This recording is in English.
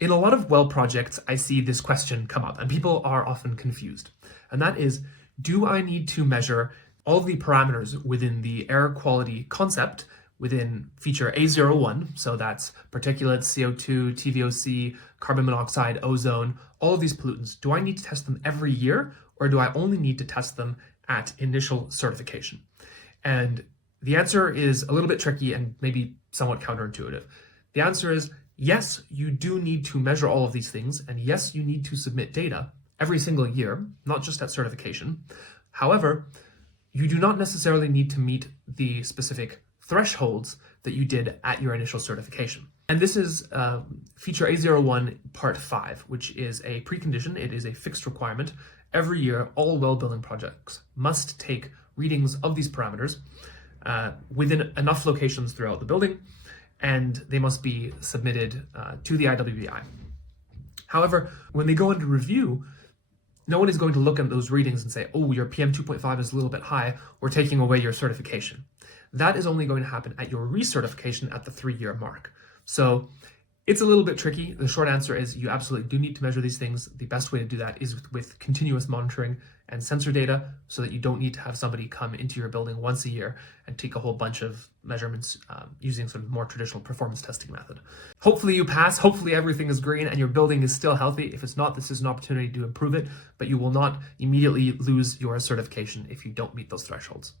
In a lot of well projects, I see this question come up, and people are often confused. And that is, do I need to measure all of the parameters within the air quality concept within feature A01, so that's particulates, CO2, TVOC, carbon monoxide, ozone, all of these pollutants, do I need to test them every year, or do I only need to test them at initial certification? And the answer is a little bit tricky and maybe somewhat counterintuitive. The answer is yes, you do need to measure all of these things, and yes, you need to submit data every single year, not just at certification. However, you do not necessarily need to meet the specific thresholds that you did at your initial certification. And this is feature A01 part 5, which is a precondition. It is a fixed requirement. Every year, all well building projects must take readings of these parameters within enough locations throughout the building, and they must be submitted to the IWBI. However, when they go into review, no one is going to look at those readings and say, oh, your PM 2.5 is a little bit high, we're taking away your certification. That is only going to happen at your recertification at the 3-year mark. So it's a little bit tricky. The short answer is you absolutely do need to measure these things. The best way to do that is with continuous monitoring and sensor data, so that you don't need to have somebody come into your building once a year and take a whole bunch of measurements using sort of more traditional performance testing method. Hopefully you pass, hopefully everything is green and your building is still healthy. If it's not, this is an opportunity to improve it, but you will not immediately lose your certification if you don't meet those thresholds.